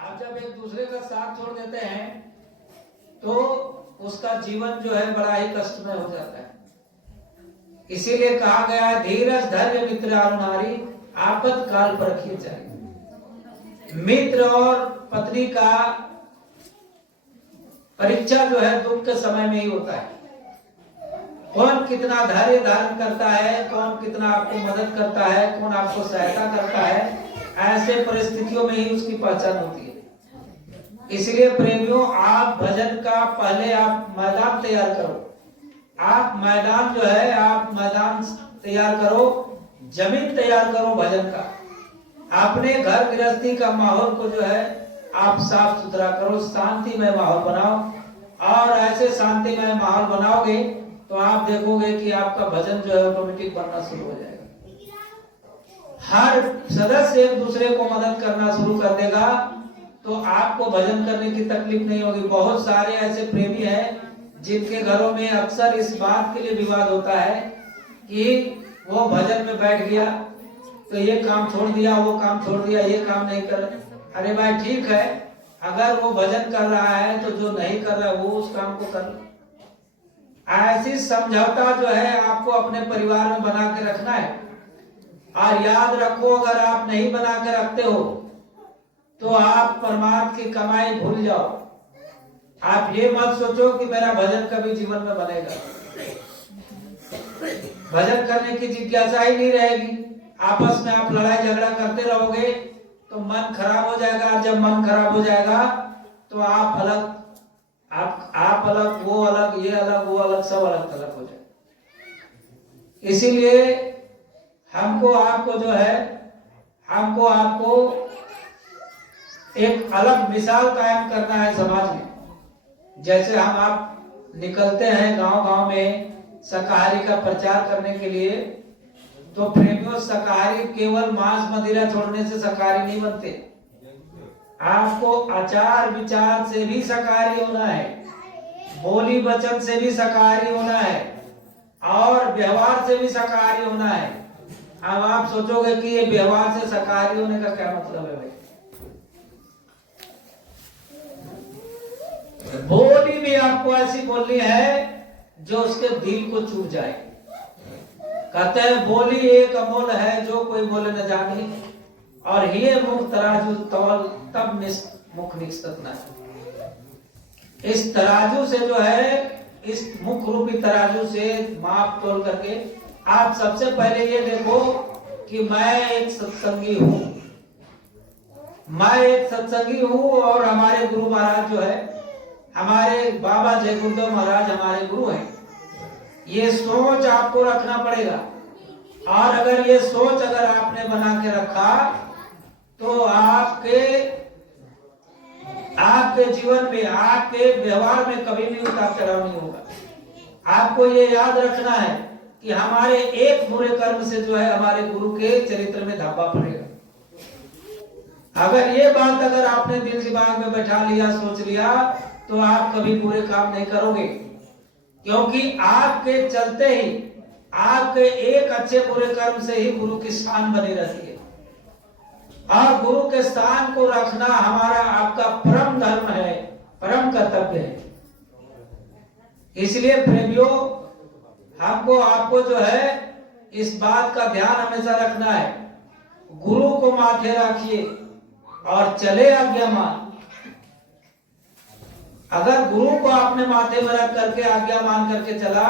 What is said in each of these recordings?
आप जब एक दूसरे का साथ छोड़ देते हैं तो उसका जीवन जो है बड़ा ही कष्टमय हो जाता है। इसीलिए कहा गया है धीरज धैर्य मित्र अनुनारी आपद काल पर रखिए जाए। मित्र और पत्नी का परीक्षा जो है दुख के समय में ही होता है। कौन कितना धैर्य धारण करता है, कौन कितना आपको मदद करता है, कौन आपको सहायता करता है, ऐसे परिस्थितियों में ही उसकी पहचान होती है। इसलिए प्रेमियों, आप भजन का पहले आप मैदान तैयार करो। आप मैदान जो है आप मैदान तैयार करो, जमीन तैयार करो भजन का। अपने घर गृहस्थी का माहौल को जो है आप साफ सुथरा करो, शांतिमय माहौल बनाओ। और ऐसे शांतिमय माहौल बनाओगे तो आप देखोगे कि आपका भजन जो है ऑटोमेटिक बनना शुरू हो जाएगा। हर सदस्य एक दूसरे को मदद करना शुरू कर देगा तो आपको भजन करने की तकलीफ नहीं होगी। बहुत सारे ऐसे प्रेमी हैं जिनके घरों में अक्सर इस बात के लिए विवाद होता है कि वो भजन में बैठ गया तो ये काम छोड़ दिया, वो काम छोड़ दिया, ये काम नहीं कर रहा। अरे भाई ठीक है, अगर वो भजन कर रहा है तो जो नहीं कर रहा है वो उस काम को कर। ऐसी समझौता जो है आपको अपने परिवार में बना के रखना है। और याद रखो, अगर आप नहीं बना के रखते हो तो आप परमात्मा की कमाई भूल जाओ। आप ये मत सोचो कि मेरा भजन कभी जीवन में बनेगा। भजन करने की जिज्ञासा ही नहीं रहेगी। आपस में आप लड़ाई झगड़ा करते रहोगे तो मन खराब हो जाएगा। जब मन खराब हो जाएगा तो आप अलग, आप अलग, वो अलग, ये अलग, वो अलग, सब अलग अलग हो जाए। इसीलिए हमको आपको जो है, हमको आपको एक अलग मिसाल कायम करना है समाज में। जैसे हम आप निकलते हैं गांव गांव में शाकाहारी का प्रचार करने के लिए, तो प्रेमियों, शाकाहारी केवल मांस मदिरा छोड़ने से शाकाहारी नहीं बनते। आपको आचार विचार से भी शाकाहारी होना है, बोली वचन से भी शाकाहारी होना है, और व्यवहार से भी शाकाहारी होना है। अब आप सोचोगे कि ये व्यवहार से शाकाहारी होने का क्या मतलब है भाई? बोली भी आपको ऐसी बोलनी है जो उसके दिल को छू जाए। कहते हैं बोली एक अमोल है जो कोई बोले न जाने, और ये मुख तराजू तौल तब मुख निस्तत न। इस तराजू से जो है, इस मुख रूपी तराजू से माप तोल करके आप सबसे पहले ये देखो कि मैं एक सत्संगी हूं, मैं एक सत्संगी हूं। और हमारे गुरु महाराज जो है, हमारे बाबा जय गुरुदेव महाराज हमारे गुरु हैं। ये सोच आपको रखना पड़ेगा। और अगर ये सोच अगर आपने बना के रखा तो आपके जीवन में, आपके व्यवहार में कभी भी उतार चढ़ाव नहीं होगा। आपको ये याद रखना है कि हमारे एक बुरे कर्म से जो है हमारे गुरु के चरित्र में धब्बा पड़ेगा। अगर ये बात अगर आपने दिल दिमाग में बैठा लिया, सोच लिया, तो आप कभी बुरे काम नहीं करोगे। क्योंकि आपके चलते ही, आपके एक अच्छे बुरे कर्म से ही गुरु की स्थान बनी रहती है। और गुरु के स्थान को रखना हमारा आपका परम धर्म है, परम कर्तव्य है। इसलिए प्रेमियों, हमको आपको जो है इस बात का ध्यान हमेशा रखना है। गुरु को माथे रखिए और चले आज्ञा मान। अगर गुरु को आपने माथे में रख करके आज्ञा मान करके चला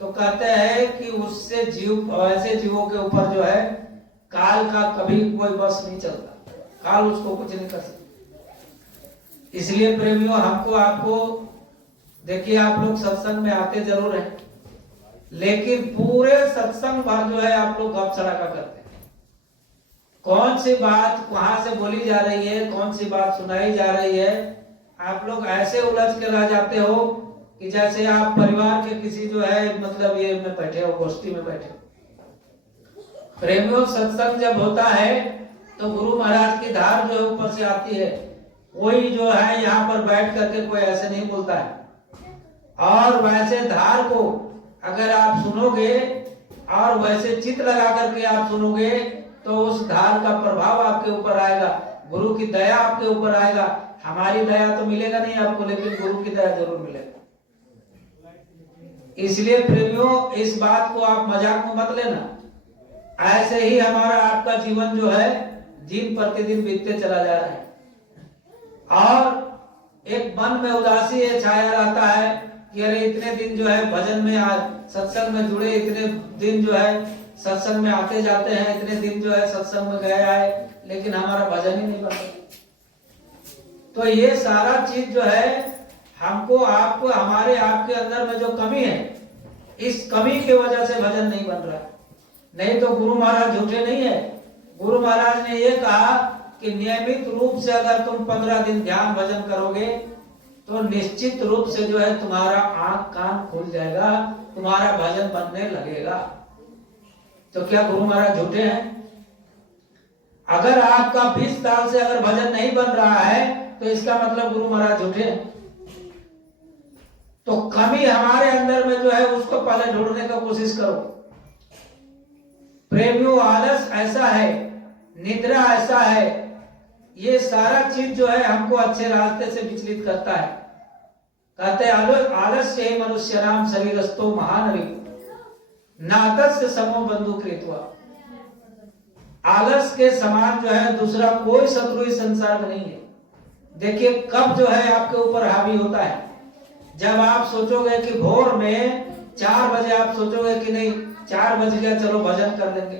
तो कहते हैं कि उससे जीव, ऐसे जीवों के ऊपर जो है काल का कभी कोई बस नहीं चलता। काल उसको कुछ नहीं कर सकता। इसलिए प्रेमियों, हमको आपको देखिए, आप लोग सत्संग में आते जरूर हैं, लेकिन पूरे सत्संग भर जो है आप लोग गप सड़का करते हैं। कौन सी बात कहां से बोली जा रही है, कौन सी बात सुनाई जा रही है, आप लोग ऐसे उलझ के रह जाते हो कि जैसे आप परिवार के किसी जो है मतलब ये में बैठे हो, गोष्ठी में बैठे हो। प्रेमियों, सत्संग जब होता है तो गुरु महाराज की धार जो है ऊपर से आती है। कोई जो है यहाँ पर बैठ करके कोई ऐसे नहीं बोलता है। और वैसे धार को अगर आप सुनोगे और वैसे चित्त लगा करके आप सुनोगे तो उस धार का प्रभाव आपके ऊपर आएगा। गुरु की दया आपके ऊपर आएगा। हमारी दया तो मिलेगा नहीं आपको, लेकिन गुरु की दया जरूर मिलेगा। इसलिए प्रेमियों, इस बात को आप मजाक में मत लेना। ऐसे ही हमारा आपका जीवन जो है दिन प्रतिदिन बीतते चला जा रहा है, और एक मन में उदासी है छाया रहता है कि अरे इतने दिन जो है भजन में आज सत्संग में जुड़े, इतने दिन जो है सत्संग में आते जाते हैं, इतने दिन जो है सत्संग में गए आए, लेकिन हमारा भजन ही नहीं बन रहा। तो ये सारा चीज जो है हमको आपको हमारे आपके अंदर में जो कमी है, इस कमी की वजह से भजन नहीं बन रहा। नहीं तो गुरु महाराज झूठे नहीं है। गुरु महाराज ने ये कहा कि नियमित रूप से अगर तुम 15 दिन ध्यान भजन करोगे तो निश्चित रूप से जो है तुम्हारा आंख कान खुल जाएगा, तुम्हारा भजन बनने लगेगा। तो क्या गुरु महाराज झूठे हैं? अगर आपका 20 साल से अगर भजन नहीं बन रहा है तो इसका मतलब गुरु महाराज झूठे हैं। तो कमी हमारे अंदर में जो है उसको पहले ढूंढने का कोशिश करो। प्रेमियों, आलस ऐसा है, निद्रा ऐसा है, ये सारा चीज जो है हमको अच्छे रास्ते से विचलित करता है। कहते हैं आलस्य ही मनुष्य नाम शरीरस्थो महानरी नातस्य समो बंधु कृत्वा। आलस के समान जो है दूसरा कोई शत्रु इस संसार में नहीं है। देखिए कब जो है आपके ऊपर हावी होता है, जब आप सोचोगे कि भोर में 4 बजे आप सोचोगे कि नहीं 4 बज गया चलो भजन कर लेंगे,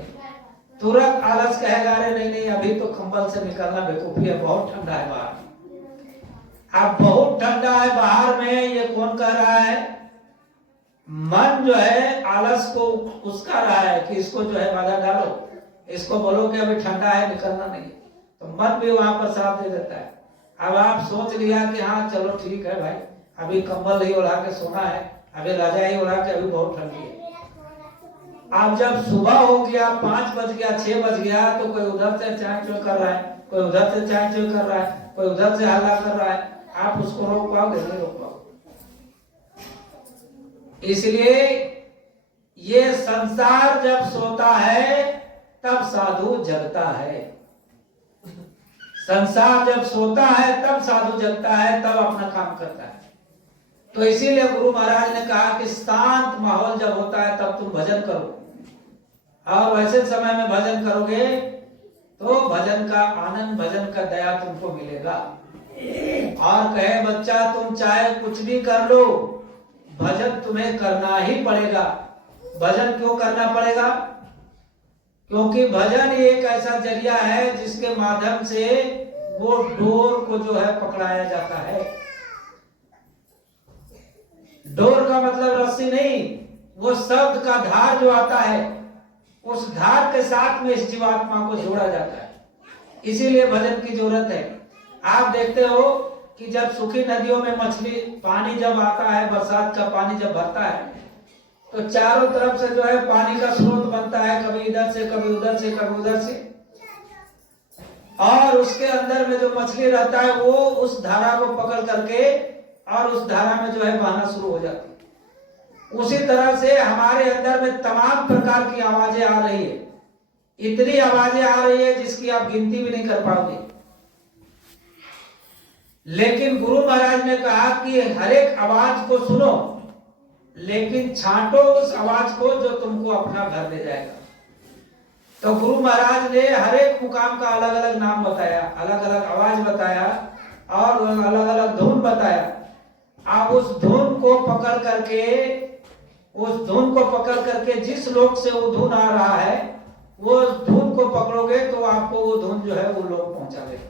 तुरंत आलस कहेगा अरे नहीं नहीं अभी तो कंबल से निकलना बेवकूफी है, बहुत ठंडा है बाहर। अब बहुत ठंडा है बाहर में, ये कौन कह रहा है? मन जो है आलस को उस्का रहा है कि इसको जो है बाधा डालो, इसको बोलो कि अभी ठंडा है निकलना नहीं, तो मन भी वहां पर साथ दे देता है। अब आप सोच लिया कि हाँ चलो ठीक है भाई, अभी कंबल ही उड़ा के सोना है, अभी राजा ही उड़ा के, अभी बहुत ठंडी है। अब जब सुबह हो गया, 5 बज गया, 6 बज गया, तो कोई उधर से चाय चोय कर रहा है, कोई उधर से चाय चोय कर रहा है, कोई उधर से हल्ला कर रहा है, आप उसको रोक पाओगे? नहीं रोक पाओगे। इसलिए ये संसार जब सोता है तब साधु जगता है। संसार जब सोता है तब साधु जगता है, तब अपना काम करता है। तो इसीलिए गुरु महाराज ने कहा कि शांत माहौल जब होता है तब तुम भजन करो, और वैसे समय में भजन करोगे तो भजन का आनंद, भजन का दया तुमको मिलेगा। और कहे बच्चा तुम चाहे कुछ भी कर लो, भजन तुम्हें करना ही पड़ेगा। भजन क्यों करना पड़ेगा? क्योंकि भजन एक ऐसा जरिया है जिसके माध्यम से वो डोर को जो है पकड़ाया जाता है। डोर का मतलब रस्सी नहीं, वो शब्द का धार जो आता है, उस धार के साथ में इस जीवात्मा को जोड़ा जाता है। इसीलिए भजन की जरूरत है। आप देखते हो कि जब सूखी नदियों में मछली, पानी जब आता है, बरसात का पानी जब भरता है, तो चारों तरफ से जो है पानी का स्रोत बनता है, कभी इधर से कभी उधर से कभी उधर से, और उसके अंदर में जो मछली रहता है वो उस धारा को पकड़ करके और उस धारा में जो है बहना शुरू हो जाती है। उसी तरह से हमारे अंदर में तमाम प्रकार की आवाजें आ रही है, इतनी आवाजें आ रही है जिसकी आप गिनती भी नहीं कर पाओगे। लेकिन गुरु महाराज ने कहा कि हर एक आवाज को सुनो, लेकिन छांटो उस आवाज को जो तुमको अपना घर ले जाएगा। तो गुरु महाराज ने हर एक मुकाम का अलग अलग नाम बताया, अलग अलग आवाज बताया और अलग अलग धुन बताया। आप उस धुन को पकड़ करके जिस लोक से वो धुन आ रहा है, वो धुन को पकड़ोगे तो आपको वो धुन जो है वो लोक पहुंचा देगा।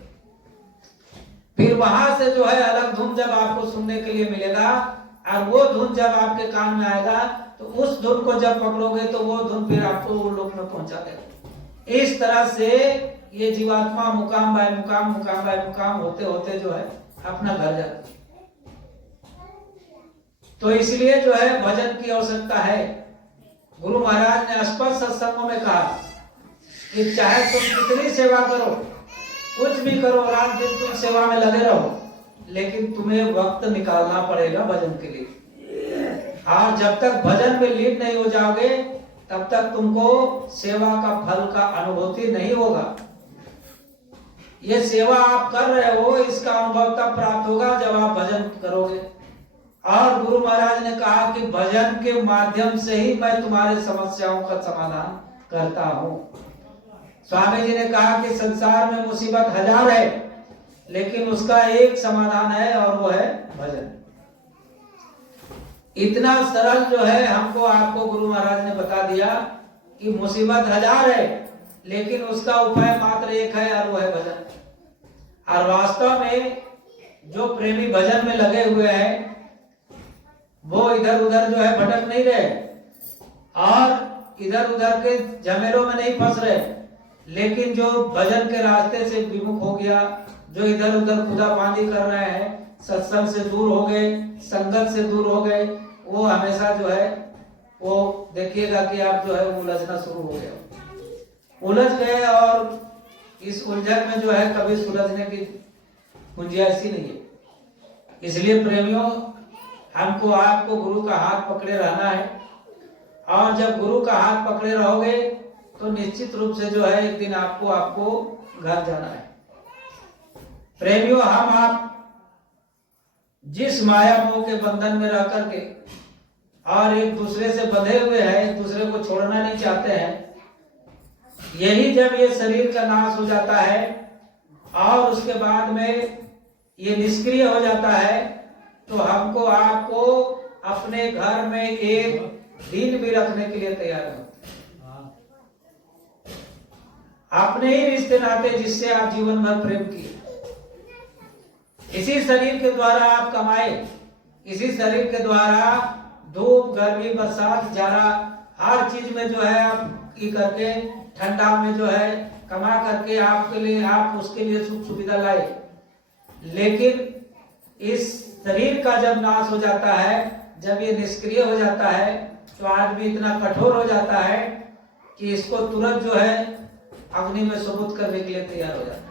फिर वहां से जो है अलग धुन जब आपको सुनने के लिए मिलेगा, और वो धुन जब आपके कान में आएगा तो उस धुन को जब पकड़ोगे तो वो धुन फिर आपको वो लोक में पहुंचा देगा। इस तरह से ये जीवात्मा मुकाम बाय मुकाम, मुकाम बाय मुकाम होते होते जो है अपना घर जाता है। तो इसलिए जो है भजन की आवश्यकता है। गुरु महाराज ने स्पष्ट सत्संगों में कहा कि चाहे तुम कितनी सेवा करो, कुछ भी करो, रात दिन तुम सेवा में लगे रहो, लेकिन तुम्हें वक्त निकालना पड़ेगा भजन के लिए। और जब तक भजन में लीन नहीं हो जाओगे तब तक तुमको सेवा का फल का अनुभूति नहीं होगा। ये सेवा आप कर रहे हो, इसका अनुभव तब प्राप्त होगा जब आप भजन करोगे। और गुरु महाराज ने कहा कि भजन के माध्यम से ही मैं तुम्हारे समस्याओं का समाधान करता हूं। स्वामी जी ने कहा कि संसार में मुसीबत हजार है, लेकिन उसका एक समाधान है और वो है भजन। इतना सरल जो है हमको आपको गुरु महाराज ने बता दिया कि मुसीबत हजार है, लेकिन उसका उपाय मात्र एक है और वो है भजन। और वास्तव में जो प्रेमी भजन में लगे हुए हैं वो इधर उधर जो है भटक नहीं रहे और इधर उधर के झमेलों में नहीं फंस रहे, लेकिन जो भजन के रास्ते से विमुख हो गया, जो इधर उधर खुदाबांदी कर रहे हैं, सत्संग से दूर हो गए, संगत से दूर हो गए, वो हमेशा जो है वो देखिएगा कि आप जो है उलझना शुरू हो गया, उलझ गए। और इस उलझन में जो है कभी सुलझने की गुंजाइश ही नहीं है। इसलिए प्रेमियों, हमको आपको गुरु का हाथ पकड़े रहना है, और जब गुरु का हाथ पकड़े रहोगे तो निश्चित रूप से जो है एक दिन आपको घर जाना है। प्रेमियों, हम आप जिस माया मोह के बंधन में रह करके और एक दूसरे से बंधे हुए हैं, एक दूसरे को छोड़ना नहीं चाहते हैं, यही जब ये शरीर का नाश हो जाता है और उसके बाद में ये निष्क्रिय हो जाता है, तो हमको आपको अपने घर में एक दिन भी रखने के लिए तैयार हो। अपने ही रिश्ते नाते जिससे आप जीवन भर प्रेम किए, इसी शरीर के द्वारा आप कमाए, इसी शरीर के द्वारा धूप गर्मी बरसात जाड़ा हर चीज में जो है आप ये करके, ठंडा में जो है कमा करके आपके लिए, आप उसके लिए सुख सुविधा लाए। लेकिन इस शरीर का जब नाश हो जाता है, जब ये निष्क्रिय हो जाता है, तो आदमी इतना कठोर हो जाता है कि इसको तुरंत जो है अग्नि में सुपुर्द करने के लिए तैयार हो जाता है,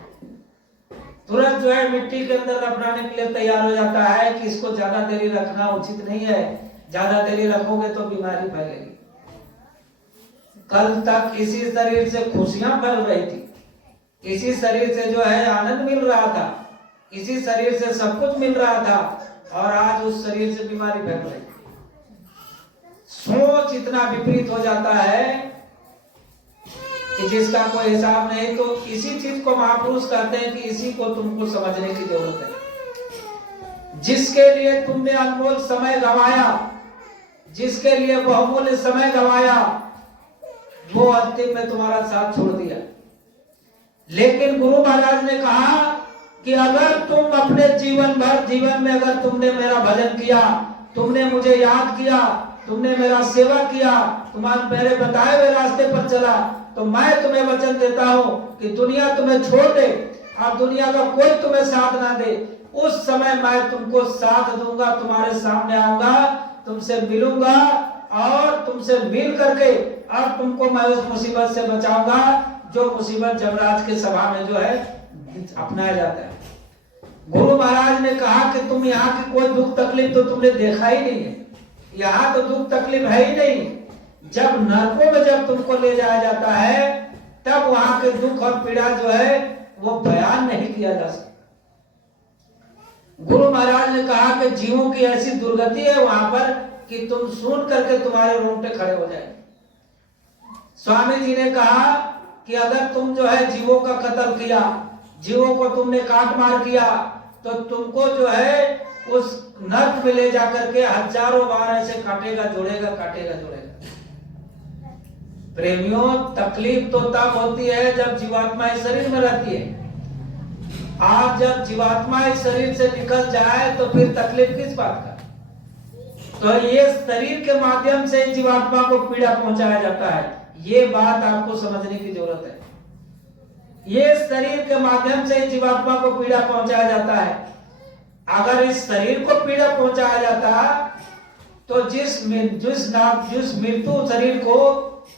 तुरंत जो है मिट्टी के अंदर रखने के लिए तैयार हो जाता है कि इसको ज्यादा देरी रखना उचित नहीं है, ज्यादा देरी रखोगे तो बीमारी फैलेगी। कल तक इसी शरीर से खुशियां फैल रही थी, इसी शरीर से जो है आनंद मिल रहा था, इसी शरीर से सब कुछ मिल रहा था, और आज उस शरीर से बीमारी फैल रही। सोच इतना विपरीत हो जाता है कि जिसका कोई हिसाब नहीं। तो इसी चीज को महापुरुष कहते हैं कि इसी को तुमको समझने की जरूरत है। जिसके लिए तुमने अनमोल समय गंवाया, जिसके लिए बहुमूल्य समय गंवाया, वो अंतिम में तुम्हारा साथ छोड़ दिया। लेकिन गुरु महाराज ने कहा कि अगर तुम अपने जीवन में अगर तुमने मेरा भजन किया, तुमने मुझे याद किया, तुमने मेरा सेवा किया, तुम्हारे मेरे बताए हुए रास्ते पर चला, तो मैं तुम्हें वचन देता हूं कि दुनिया तुम्हें छोड़ दे और दुनिया का कोई तुम्हें साथ ना दे, उस समय मैं तुमको साथ दूंगा, तुम्हारे सामने आऊंगा, तुमसे मिलूंगा और तुमसे मिल करके और तुमको मैं उस मुसीबत से बचाऊंगा जो मुसीबत जमराज के सभा में जो है अपनाया जाता है। गुरु महाराज ने कहा कि तुम यहाँ की कोई दुख तकलीफ तो तुमने देखा ही नहीं है, यहाँ तो दुख तकलीफ है ही नहीं। जब नरकों में जब तुमको ले जाया जाता है, तब वहां के दुख और पीड़ा जो है वो बयान नहीं किया जा सकता। गुरु महाराज ने कहा कि जीवों की ऐसी दुर्गति है वहां पर कि तुम सुन करके तुम्हारे रोंगटे खड़े हो जाए। स्वामी जी ने कहा कि अगर तुम जो है जीवों का कत्ल किया, जीवों को तुमने काट मार किया, तो तुमको जो है उस नर्क में ले जाकर के हजारों बार ऐसे काटेगा जोड़ेगा, काटेगा जोड़ेगा। प्रेमियों, तकलीफ तो तब होती है जब जीवात्मा इस शरीर में रहती है। आज जब जीवात्मा इस शरीर से निकल जाए तो फिर तकलीफ किस बात का। तो ये शरीर के माध्यम से जीवात्मा को पीड़ा पहुंचाया जाता है, ये बात आपको समझने की जरूरत है। ये शरीर के माध्यम से जीवात्मा को पीड़ा पहुंचाया जाता है। अगर इस शरीर को पीड़ा पहुंचाया जाता तो जिस मृत्यु शरीर को,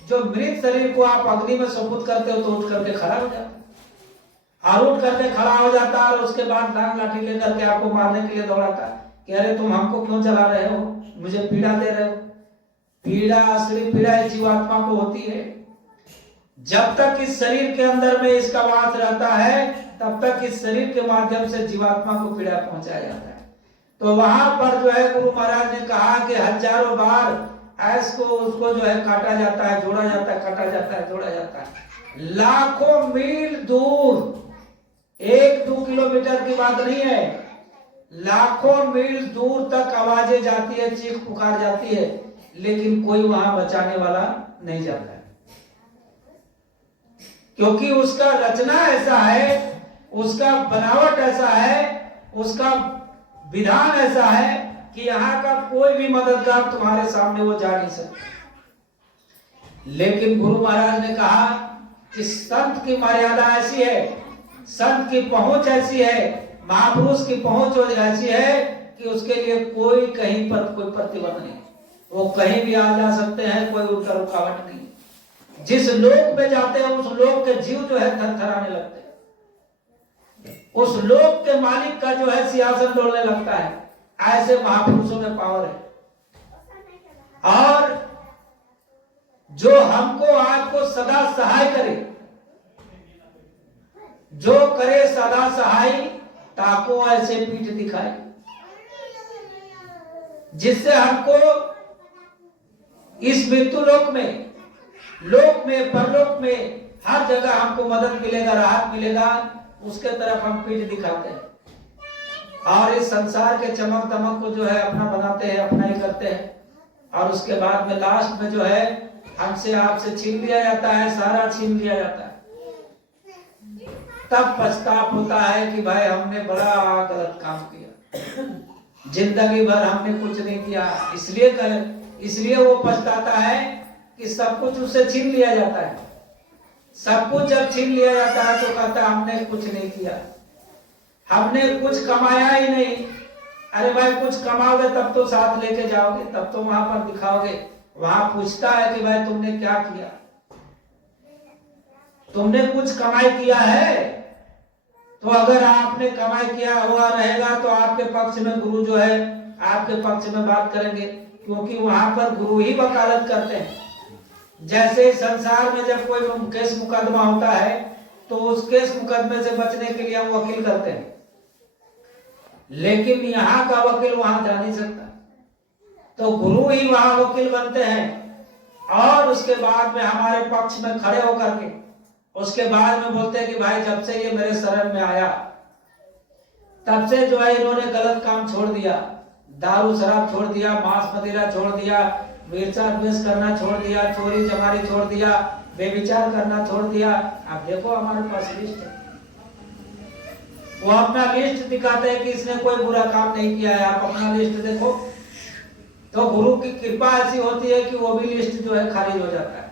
जो मृत शरीर को आप अग्नि में सुपुर्द करते हो तो उठ करके खड़ा हो जाता, और उठ करके खड़ा हो जाता और उसके बाद डांग लाठी लेकर के आपको मारने के लिए दौड़ाता कि अरे तुम हमको क्यों चला रहे हो, मुझे पीड़ा दे रहे हो। पीड़ा, असली पीड़ा इस जीवात्मा को होती है। जब तक इस शरीर के अंदर में इसका वास रहता है तब तक इस शरीर के माध्यम से जीवात्मा को पीड़ा पहुंचाया जाता है। तो वहां पर जो है गुरु महाराज ने कहा कि हजारों बार ऐस को उसको जो है काटा जाता है, जोड़ा जाता है, काटा जाता है, जोड़ा जाता है। लाखों मील दूर, 1-2 किलोमीटर की बात नहीं है, लाखों मील दूर तक आवाजें जाती है, चीख पुकार जाती है, लेकिन कोई वहां बचाने वाला नहीं जाता है। क्योंकि उसका रचना ऐसा है, उसका बनावट ऐसा है, उसका विधान ऐसा है कि यहाँ का कोई भी मददगार तुम्हारे सामने वो जा नहीं सकता। लेकिन गुरु महाराज ने कहा कि संत की मर्यादा ऐसी है, संत की पहुंच ऐसी है, महापुरुष की पहुंच ऐसी है कि उसके लिए कोई कहीं पर कोई प्रतिबंध नहीं, वो कहीं भी आ जा सकते हैं, कोई उनका रुकावट नहीं। जिस लोक में जाते हैं उस लोक के जीव जो है थरथराने लगते हैं, उस लोक के मालिक का जो है सिंहासन डोलने लगता है। ऐसे महापुरुषों में पावर है। और जो हमको आपको सदा सहाय करे, जो करे सदा सहाय, ताको ऐसे पीठ दिखाए, जिससे हमको इस मृत्यु लोक में परलोक में हर जगह हमको मदद मिलेगा, राहत मिलेगा, उसके तरफ हम पीठ दिखाते हैं। और इस संसार के चमक दमक को जो है अपना बनाते हैं, अपना ही करते हैं। और उसके बाद में लास्ट में जो है हमसे आपसे छीन लिया जाता है, सारा छीन लिया जाता है। तब पछतावा होता है कि भाई हमने बड़ा गलत काम किया, जिंदगी भर हमने कुछ नहीं किया। इसलिए वो पछताता है कि सब कुछ उससे छीन लिया जाता है। सब कुछ जब छीन लिया जाता है तो कहता है हमने कुछ नहीं किया, हमने कुछ कमाया ही नहीं। अरे भाई कुछ कमाओगे तब तो साथ लेके जाओगे, तब तो वहां पर दिखाओगे। वहां पूछता है कि भाई तुमने क्या किया, तुमने कुछ कमाई किया है? तो अगर आपने कमाई किया हुआ रहेगा तो आपके पक्ष में गुरु जो है आपके पक्ष में बात करेंगे, क्योंकि वहां पर गुरु ही वकालत करते हैं। जैसे संसार में जब कोई केस मुकदमा होता है तो उस केस मुकदमे से बचने के लिए हम वकील करते हैं, लेकिन यहाँ का वकील वहां जा नहीं सकता, तो गुरु ही वहां वकील बनते हैं। और उसके बाद में हमारे पक्ष में खड़े होकर के उसके बाद में बोलते हैं कि भाई जब से ये मेरे शरण में आया तब से जो है इन्होंने गलत काम छोड़ दिया, दारू शराब छोड़ दिया, मांस मदिरा छोड़ दिया, मिर्चा द्वेष करना छोड़ दिया, चोरी चमारी छोड़ दिया, बेविचार करना छोड़ दिया। आप देखो हमारे पास लिस्ट है, वो अपना लिस्ट दिखाते हैं कि इसने कोई बुरा काम नहीं किया है, आप अपना लिस्ट देखो। तो गुरु की कृपा ऐसी होती है कि वो भी लिस्ट जो है खारिज हो जाता है,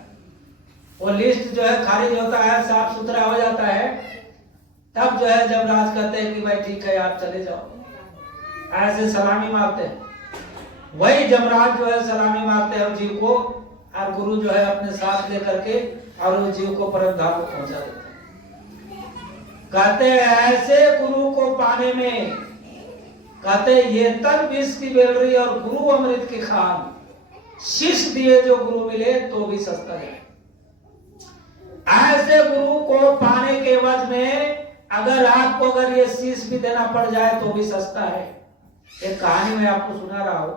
वो लिस्ट जो है खारिज होता है, साफ सुथरा हो जाता है। तब जो है जमराज कहते हैं कि भाई ठीक है आप चले जाओ, ऐसे सलामी मारते हैं। वही जमराज जो है सलामी मारते हैं जीव को, और गुरु जो है अपने साथ लेकर के और वो जीव को परम धाम को पहुंचा देते हैं। कहते हैं ऐसे गुरु को पाने में, कहते ये तन विष की बेलरी और गुरु अमृत की खान, शिष्य दिए जो गुरु मिले तो भी सस्ता है। ऐसे गुरु को पाने के एवज में अगर आपको अगर ये शीश भी देना पड़ जाए तो भी सस्ता है। एक कहानी मैं आपको सुना रहा हूं,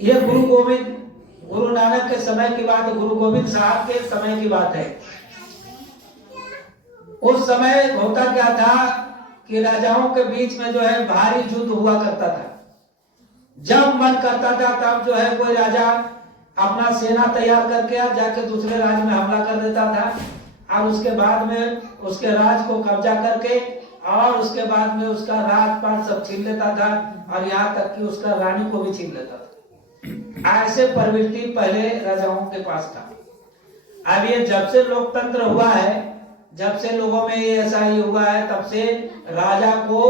ये गुरु नानक के समय की बात है, गुरु गोविंद साहब के समय की बात है। उस समय होता क्या था कि राजाओं के बीच में जो है भारी युद्ध हुआ करता था। जब मन करता था तब जो है कोई राजा अपना सेना तैयार करके और जाके दूसरे राज्य में हमला कर देता था, और उसके बाद में उसके राज को कब्जा करके और उसके बाद में उसका राजपाट सब छीन लेता था, और यहाँ तक कि उसका रानी को भी छीन लेता था। ऐसे प्रवृत्ति पहले राजाओं के पास था। अब ये जब से लोकतंत्र हुआ है, जब से लोगों में ये ऐसा ही हुआ है, तब से राजा को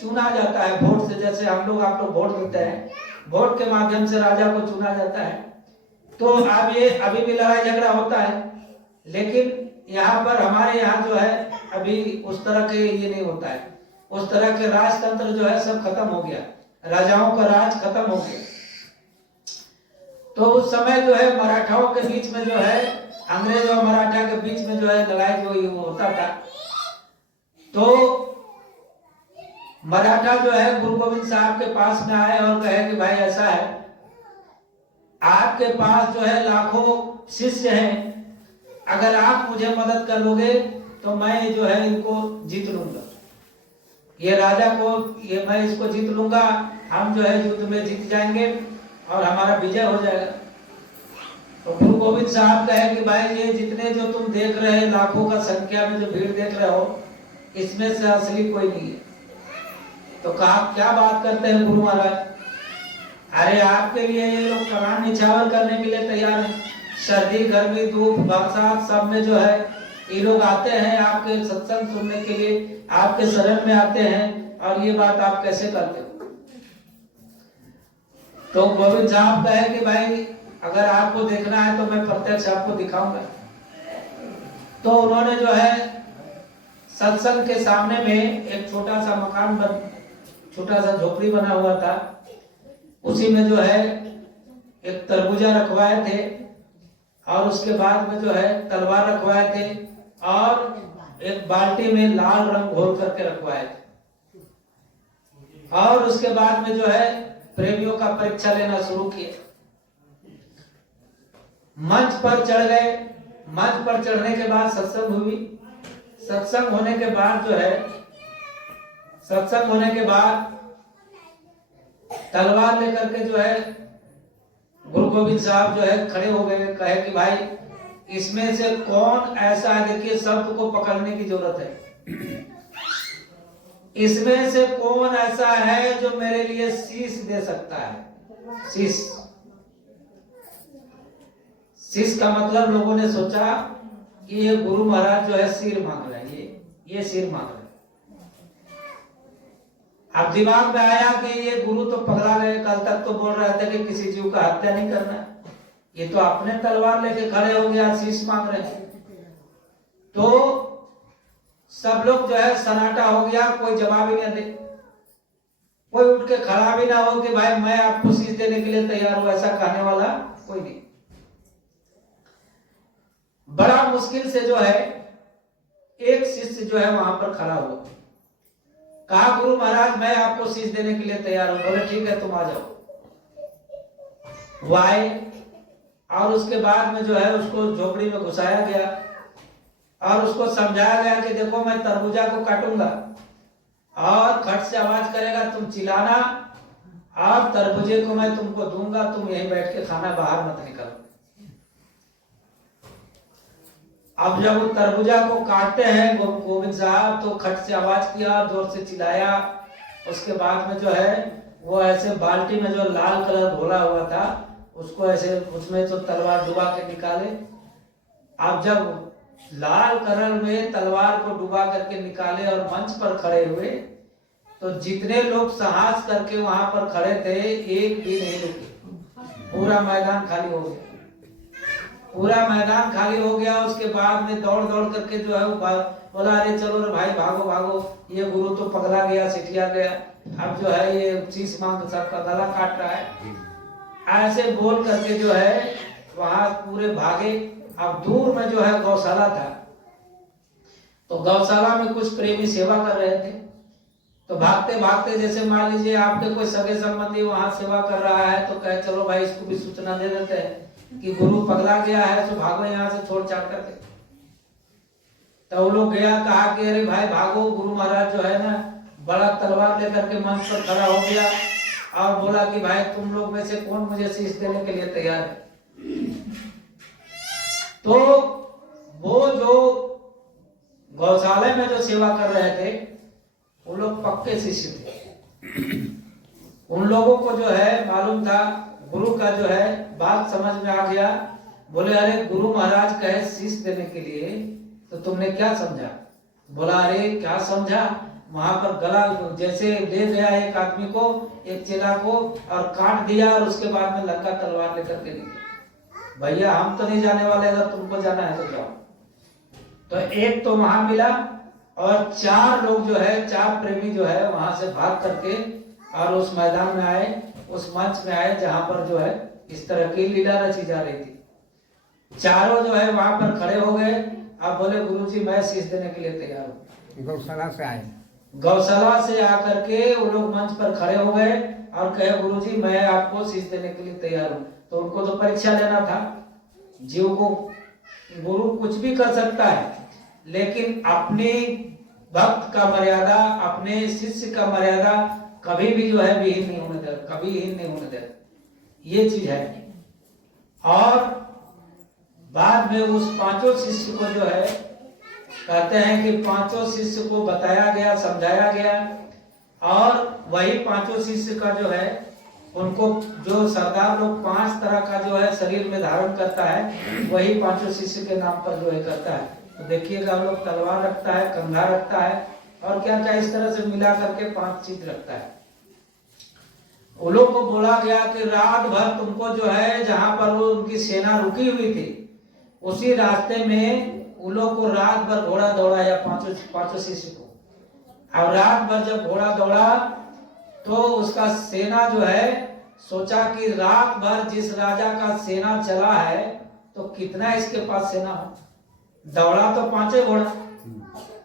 चुना जाता है वोट से। जैसे हम लोग आप लोग वोट देते हैं, वोट के माध्यम से राजा को चुना जाता है। तो अब ये अभी भी लड़ाई झगड़ा होता है, लेकिन यहाँ पर हमारे यहाँ जो है अभी उस तरह के ये नहीं होता है। उस तरह के राजतंत्र जो है सब खत्म हो गया, राजाओं का राज खत्म हो गया। तो उस समय जो है मराठाओं के बीच में जो है अंग्रेज और मराठा के बीच में जो है लड़ाई जो वो होता था, तो मराठा जो है गुरु गोविंद साहब के पास में आए और कहे कि भाई ऐसा है, आपके पास जो है लाखों शिष्य हैं, अगर आप मुझे मदद कर लोगे तो मैं जो है इनको जीत लूंगा, ये राजा को ये मैं इसको जीत लूंगा, हम जो है युद्ध में जीत जाएंगे और हमारा विजय हो जाएगा। तो गुरु गोविंद साहब कहे कि भाई ये जितने जो तुम देख रहे हैं लाखों का संख्या में जो भीड़ देख रहे हो, इसमें से असली कोई नहीं है। तो कहा क्या बात करते हैं गुरु महाराज, अरे आपके लिए ये लोग प्राण निछावर करने के लिए तैयार हैं, सर्दी गर्मी धूप बरसात सब में जो है ये लोग आते हैं आपके सत्संग सुनने के लिए, आपके शरण में आते हैं, और ये बात आप कैसे करते हो। तो गोविंद साहब कहे कि भाई अगर आपको देखना है तो मैं प्रत्यक्ष आपको दिखाऊंगा। तो उन्होंने जो है सत्संग के सामने में एक छोटा सा मकान छोटा सा झोपड़ी बना हुआ था, उसी में जो है एक तरबूजा रखवाए थे और उसके बाद में जो है तलवार रखवाए थे और एक बाल्टी में लाल रंग घोल करके रखवाए थे, और उसके बाद में जो है प्रेमियों का परीक्षा लेना शुरू किया। मंच पर चढ़ गए, मंच पर चढ़ने के बाद सत्संग हुई, सत्संग होने के बाद जो है सत्संग होने के बाद तलवार लेकर के जो है गुरु गोविंद साहब जो है खड़े हो गए, कहे कि भाई इसमें से कौन ऐसा है, देखिए शब्द को पकड़ने की जरूरत है, इसमें से कौन ऐसा है जो मेरे लिए शीश दे सकता है। शीश, शीश का मतलब लोगों ने सोचा कि ये गुरु महाराज जो है सिर मांग रहे हैं, ये सिर मांग रहे हैं। अब दिमाग में आया कि ये गुरु तो पगला गए, कल तक तो बोल रहे थे कि किसी जीव का हत्या नहीं करना, ये तो अपने तलवार लेके खड़े हो गया, शीश मांग रहे हैं। तो सब लोग जो है सन्नाटा हो गया, कोई जवाब ही नहीं दे, कोई उठ के खड़ा भी ना हो कि भाई मैं आपको शीश देने के लिए तैयार हूं, ऐसा कहने वाला कोई नहीं। बड़ा मुश्किल से जो है एक शिष्य जो है वहां पर खड़ा हुआ, कहा गुरु महाराज मैं आपको शीश देने के लिए तैयार हूं। बोले ठीक है तुम आ जाओ। वो आए और उसके बाद में जो है उसको झोपड़ी में घुसाया गया और उसको समझाया गया कि देखो मैं तरबूजा को काटूंगा और खट से आवाज करेगा, तुम चिल्लाना, और तरबूजे को मैं तुमको दूंगा, तुम यहीं बैठ के खाना, बाहर मत निकलो। अब जब वो तरबूजा को काटते हैं गोविंद साहब, तो खट से आवाज किया, जोर से चिल्लाया। उसके बाद में जो है वो ऐसे बाल्टी में जो लाल कलर घोला हुआ था उसको ऐसे उसमें तो तलवार डुबा के निकाले। अब जब लाल कलर में तलवार को डुबा करके निकाले और मंच पर खड़े हुए, तो जितने लोग साहस करके वहां पर खड़े थे एक भी नहीं रुके, पूरा मैदान खाली हो गया, पूरा मैदान खाली हो गया। उसके बाद में दौड़ दौड़ करके जो है वो बोला अरे चलो रे भाई भागो भागो, ये गुरु तो पगला गया, सिटिया गया, अब जो है ये शीश मांग सबका गला काट रहा है। ऐसे बोल करके जो है वहां पूरे भागे। अब दूर में जो है गौशाला था, तो गौशाला में कुछ प्रेमी सेवा कर रहे थे, तो भागते भागते जैसे मान लीजिए आपके कोई सगे संबंधी वहां सेवा कर रहा है, तो कहे चलो भाई इसको भी सूचना दे देते हैं कि गुरु पगला गया है, तो भागो यहाँ से छोड़ छाड़ करके। तो वो लोग गया, कहा कि अरे भाई भागो, गुरु महाराज जो है ना बड़ा तलवार लेकर के मंच पर खड़ा हो गया और बोला कि भाई तुम लोग में से कौन मुझे शीश देने के लिए तैयार है। तो वो जो गौशाला में जो सेवा कर रहे थे वो लोग पक्के शिष्य थे, उन लोगों को जो है मालूम था, गुरु का जो है बात समझ में आ गया। बोले अरे गुरु महाराज कहे शीश देने के लिए, तो तुमने क्या समझा? बोला अरे क्या समझा, वहां पर गला जैसे ले गया एक आदमी को, एक चेला को, और काट दिया, और उसके बाद में लंका तलवार लेकर के निकले। भैया हम तो नहीं जाने वाले, अगर तुमको जाना है तो जाओ। तो एक तो वहां मिला और 4 लोग जो है, 4 प्रेमी जो है वहां से भाग करके और उस मैदान में आए, उस मंच में आए जहां पर जो है इस तरह की लीला रची जा रही थी। चारों जो है वहां पर खड़े हो गए। अब बोले गुरुजी मैं शीश देने के लिए तैयार हूँ। गौशाला से आए। गौशाला से आकर के वो लोग मंच पर खड़े हो गए और कहे गुरुजी मैं आपको शीश देने के लिए तैयार हूँ। तो उनको तो परीक्षा लेना था। जीव को गुरु कुछ भी कर सकता है, लेकिन अपने भक्त का मर्यादा, अपने शिष्य का मर्यादा कभी भी जो है विहीन नहीं होने दे, कभी हीन नहीं होने दे, ये चीज है। और बाद में उस पांचों शिष्य को जो है कहते हैं कि पांचों शिष्य को बताया गया, समझाया गया, और वही पांचों शिष्य का जो है उनको जो सरदार लोग 5 तरह का जो है शरीर में धारण करता है, वही पांचों शिष्य के नाम पर जो है करता है। तो देखिएगा हम लोग तलवार रखता है, कंधा रखता है, और क्या क्या इस तरह से मिला करके 5 चीज रखता है। उन लोग को बोला गया कि रात भर तुमको जो है जहां पर वो उनकी सेना रुकी हुई थी उसी रास्ते में उन लोग को रात भर घोड़ा दौड़ाया, पांचों शिष्य को। अब रात भर जब घोड़ा दौड़ा तो उसका सेना जो है सोचा कि रात भर जिस राजा का सेना चला है तो कितना इसके पास सेना हो। दौड़ा तो 5 घोड़ा,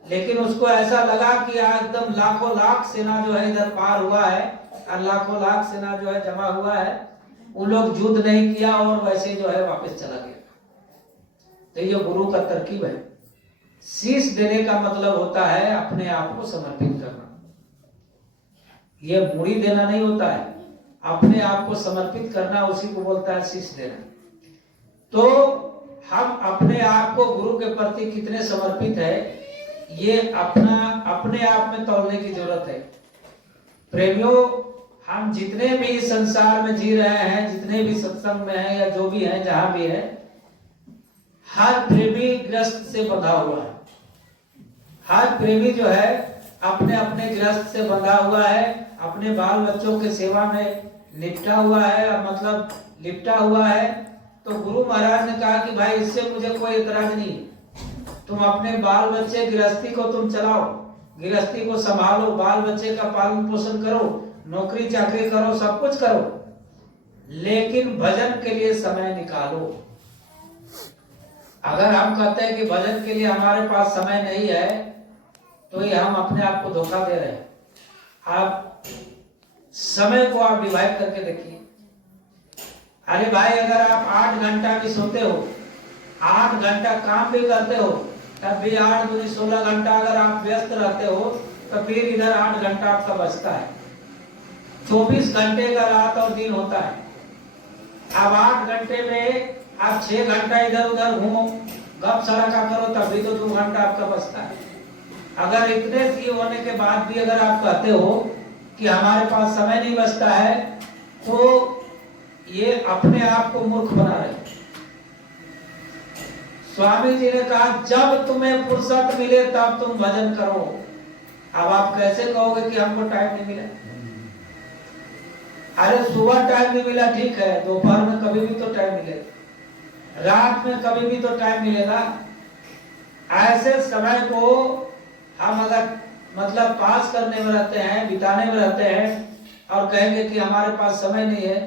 लेकिन उसको ऐसा लगा कि एकदम लाखों लाख सेना जो है इधर पार हुआ है और लाखों लाख सेना जो है जमा हुआ है। वो लोग युद्ध नहीं किया और वैसे जो है वापस चला गया। तो ये गुरु का तरकीब है। शीश देने का मतलब होता है अपने आप को समर्पित करना। ये मुड़ी देना नहीं होता है, अपने आप को समर्पित करना उसी को बोलता है शीश देना। तो हम अपने आप को गुरु के प्रति कितने समर्पित है, ये अपने आप में तौलने की जरूरत है। प्रेमियों, हम जितने भी संसार में जी रहे हैं, जितने भी सत्संग में हैं या जो भी हैं, जहां भी है, हर प्रेमी ग्रस्त से बंधा हुआ है। हर प्रेमी जो है अपने अपने ग्रस्त से बंधा हुआ है, अपने बाल बच्चों के सेवा में लिपटा हुआ है, मतलब लिपटा हुआ है। तो गुरु महाराज ने कहा कि भाई इससे मुझे कोई एतराज नहीं है, तुम अपने बाल बच्चे गृहस्थी को तुम चलाओ, गृहस्थी को संभालो, बाल बच्चे का पालन पोषण करो, नौकरी चाकरी करो, सब कुछ करो, लेकिन भजन के लिए समय निकालो। अगर हम कहते हैं कि भजन के लिए हमारे पास समय नहीं है, तो ये हम अपने आप को धोखा दे रहे हैं। आप समय को आप डिवाइड करके देखिए। अरे भाई, अगर आप 8 घंटा भी सोते हो, 8 घंटा काम भी करते हो, तब भी 8 दूनी 16 घंटा अगर आप व्यस्त रहते हो, तो फिर इधर 8 घंटा आपका बचता है। 24 घंटे का रात और दिन होता है। अब 8 घंटे में आप 6 घंटा इधर उधर घूमो, गप सड़का करो, तब भी तो 2 घंटा आपका बचता है। अगर इतने सी होने के बाद भी अगर आप कहते हो कि हमारे पास समय नहीं बचता है, तो ये अपने आप को मूर्ख बना रहे। स्वामी जी ने कहा जब तुम्हें फुर्सत मिले तब तुम भजन करो। अब आप कैसे कहोगे कि हमको टाइम नहीं मिला? अरे सुबह टाइम नहीं मिला ठीक है, दोपहर में कभी भी तो टाइम मिलेगा, रात में कभी भी तो टाइम मिलेगा। ऐसे समय को हम अगर मतलब पास करने में रहते हैं, बिताने में रहते हैं, और कहेंगे कि हमारे पास समय नहीं है,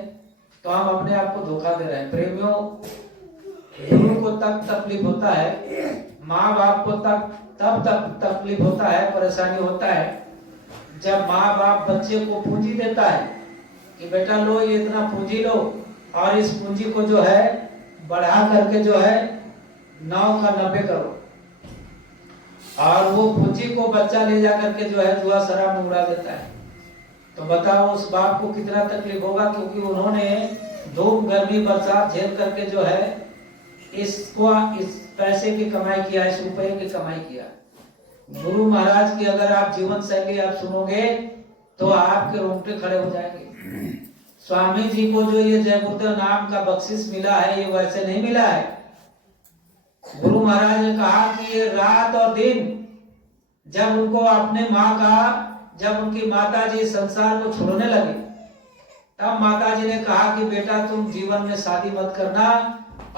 तो हम अपने आप को धोखा दे रहे हैं। प्रेमियों, गुरु को तब तकलीफ होता है, माँ बाप को तब तकलीफ होता है, परेशानी होता है, जब माँ बाप बच्चे को पूंजी देता है कि बेटा लो ये इतना पूंजी लो, और इस पूंजी को जो है बढ़ा करके जो है 9 का 90 करो, और वो पूंजी को बच्चा ले जा करके जो है जुआ शराब में उड़ा देता है। तो बताओ उस बाप को कितना तकलीफ होगा, क्योंकि उन्होंने धूप गर्मी बरसात झेल करके जो है इस पैसे की कमाई किया, इस रुपये की कमाई किया। गुरु महाराज की अगर आप जीवन शैली आप सुनोगे तो आपके रोंगटे खड़े हो जाएंगे। स्वामी जी को जो ये जय गुरुदेव नाम का बख्शिश मिला है, ये वैसे नहीं मिला है। गुरु महाराज ने कहा कि ये रात और दिन जब उनको अपने माँ का, जब उनकी माता जी संसार को छोड़ने लगे, तब माता जी ने कहा कि बेटा तुम जीवन में शादी मत करना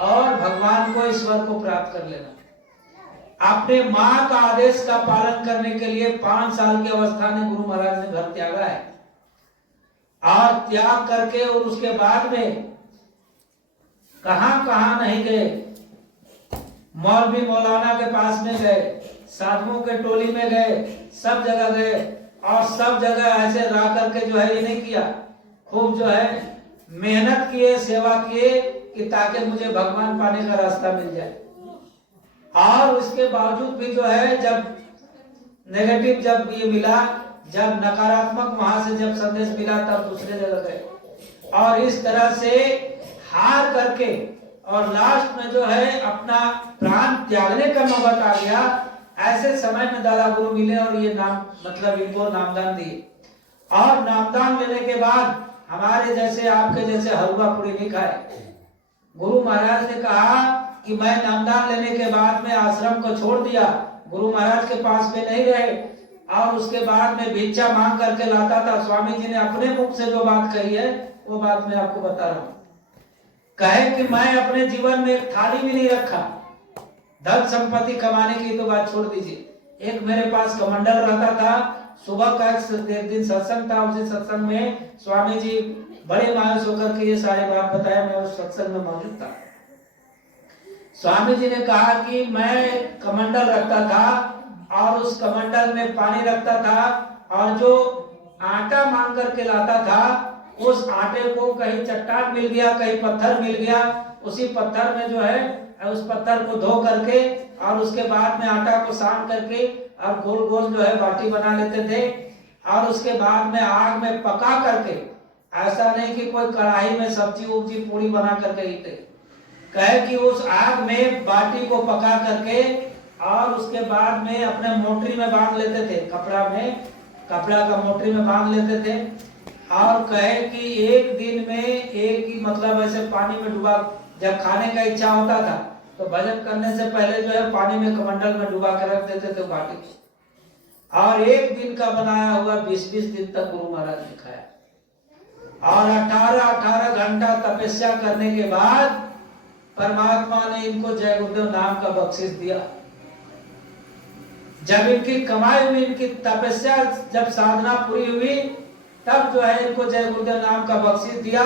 और भगवान को, ईश्वर को प्राप्त कर लेना। अपने माँ का आदेश का पालन करने के लिए 5 साल की अवस्था में गुरु महाराज ने घर त्यागा है, और त्याग करके और उसके बाद में कहां कहां नहीं गए। मौलवी मौलाना के पास में गए, साधुओं के टोली में गए, सब जगह गए और सब जगह ऐसे रह करके जो है ये नहीं किया, खूब जो है मेहनत किए, सेवा किए कि ताकि मुझे भगवान पाने का रास्ता मिल जाए। और उसके बावजूद भी जो है जब नेगेटिव जब ये मिला, जब नकारात्मक वहां से जब संदेश मिला तब दूसरे जगह गए और इस तरह से हार करके और लास्ट में जो है अपना प्राण त्यागने का नौबत आ गया। ऐसे समय में दादा गुरु मिले और ये नाम मतलब इनको नामदान दिए और नामदान लेने के बाद हमारे जैसे आपके जैसे हलवा पूरी नहीं खाए। गुरु महाराज ने कहा कि मैं नामदान लेने के बाद में आश्रम को छोड़ दिया, गुरु महाराज के पास में नहीं रहे और उसके बाद में भिक्षा मांग करके लाता था। स्वामी जी ने अपने मुख से जो बात कही है वो बात मैं आपको बता रहा हूँ। कहे कि मैं अपने जीवन में एक थाली भी नहीं रखा, धन संपत्ति कमाने की तो बात छोड़ दीजिए। एक मेरे पास कमंडल रहता था, सुबह का एक दिन सत्संग था, उसी सत्संग में स्वामी जी बड़े मायूस होकर के ये सारी बात बताया, मैं उस सत्संग में मौजूद था। स्वामी जी ने कहा कि मैं कमंडल रखता था और उस कमंडल में पानी रखता था और जो आटा मांग करके लाता था उस आटे को कहीं चट्टान मिल गया, कहीं पत्थर मिल गया, उसी पत्थर में जो है उस पत्थर को धो करके और उसके बाद में आटा को सान करके और गोल गोल जो है बाटी बना लेते थे और उसके बाद में आग में पका करके, ऐसा नहीं कि कोई कढ़ाई में सब्जी उब्जी पूरी बना करके ही थे, कहे कि उस आग में बाटी को पका करके और उसके बाद में अपने मोटरी में बांध लेते थे, कपड़ा का मोटरी में बांध लेते थे और कहे कि एक दिन में एक ही मतलब ऐसे पानी में डुबा, जब खाने का इच्छा होता था तो भजन करने से पहले जो है पानी में कमंडल में डुबा कर रख देते थे बाटी और एक दिन का बनाया हुआ 20-20 दिन तक गुरु महाराज ने खाया और 18-18 घंटा तपस्या करने के बाद परमात्मा ने इनको जय गुरुदेव नाम का बख्शिश दिया। जब इनकी कमाई हुई, इनकी तपस्या जब साधना पूरी हुई, तब जो है इनको जय गुरुदेव नाम का बख्शिश दिया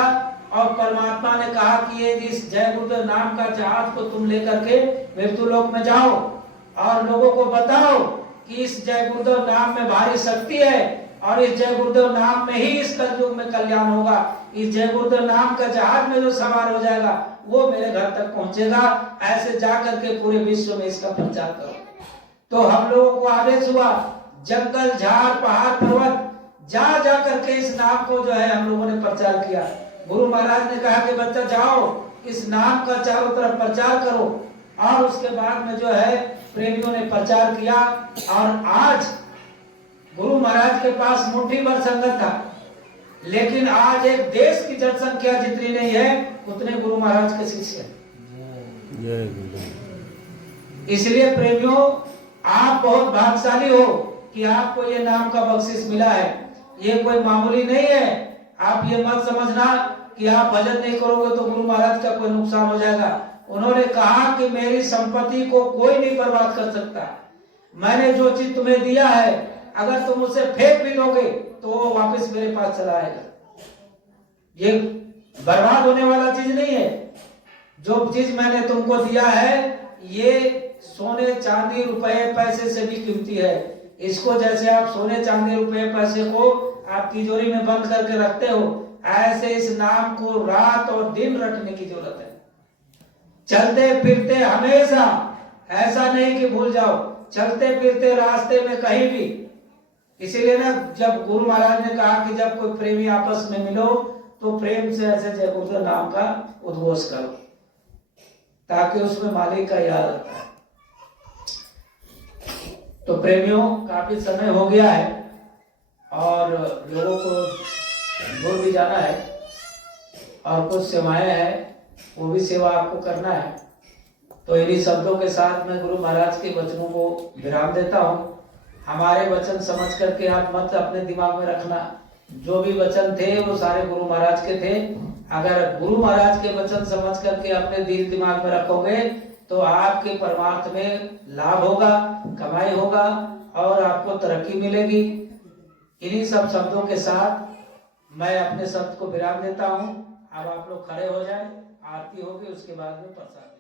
और परमात्मा ने कहा कि ये इस जय गुरुदेव नाम का जहाज को तुम लेकर के मृत्यु लोक में जाओ और लोगों को बताओ कि इस जय गुरुदेव नाम में भारी शक्ति है और इस जय गुरुदेव नाम में ही इस कलयुग में कल्याण होगा। इस जय गुरुदेव नाम का जहाज में जो सवार हो जाएगा वो मेरे घर तक पहुंचेगा। ऐसे जा करके पूरे विश्व में इसका प्रचार करो। तो हम लोगों को आदेश हुआ, जंगल झाड़ पहाड़ पर्वत जा करके इस नाम को जो है हम लोगों ने प्रचार किया। गुरु महाराज ने कहा कि बच्चा जाओ इस नाम का चारों तरफ प्रचार करो और उसके बाद में जो है प्रेमियों ने प्रचार किया और आज गुरु महाराज के पास मुट्ठी भर संगत था, लेकिन आज एक देश की जनसंख्या जितनी नहीं है उतने गुरु महाराज के शिष्य। इसलिए प्रेमियों आप बहुत भाग्यशाली हो कि आपको ये नाम का बख्शिश मिला है। ये कोई मामूली नहीं है। आप ये मत समझना कि आप भजन नहीं करोगे तो गुरु महाराज का कोई नुकसान हो जाएगा। उन्होंने कहा कि मेरी संपत्ति को कोई नहीं बर्बाद कर सकता। मैंने जो चीज तुम्हें दिया है अगर तुम उसे फेंक भी दोगे तो वो वापस मेरे पास चला आएगा। ये बर्बाद होने वाला चीज नहीं है। जो चीज मैंने तुमको दिया है ये सोने चांदी रुपए पैसे से भी कीमती है। इसको जैसे आप सोने चांदी रुपए पैसे को आप तिजोरी में बंद करके रखते हो, ऐसे इस नाम को रात और दिन रटने की जरूरत है। चलते फिरते हमेशा, ऐसा नहीं कि भूल जाओ, चलते फिरते रास्ते में कहीं भी। इसीलिए ना जब गुरु महाराज ने कहा कि जब कोई प्रेमी आपस में मिलो तो प्रेम से ऐसे जय गुरुदेव नाम का उद्घोष करो ताकि उसमें मालिक का याद आता है। तो प्रेमियों काफी समय हो गया है और लोगों को दूर भी जाना है और कुछ सेवाएं हैं वो भी सेवा आपको करना है। तो इन्हीं शब्दों के साथ मैं गुरु महाराज के वचनों को विराम देता हूँ। हमारे वचन समझ करके आप मत अपने दिमाग में रखना, जो भी वचन थे वो सारे गुरु महाराज के थे। अगर गुरु महाराज के वचन समझ करके अपने दिल दिमाग में रखोगे तो आपके परमार्थ में लाभ होगा, कमाई होगा और आपको तरक्की मिलेगी। इन्हीं सब शब्दों के साथ मैं अपने शब्द को विराम देता हूँ। अब आप लोग खड़े हो जाएं, आरती होगी उसके बाद में प्रसाद।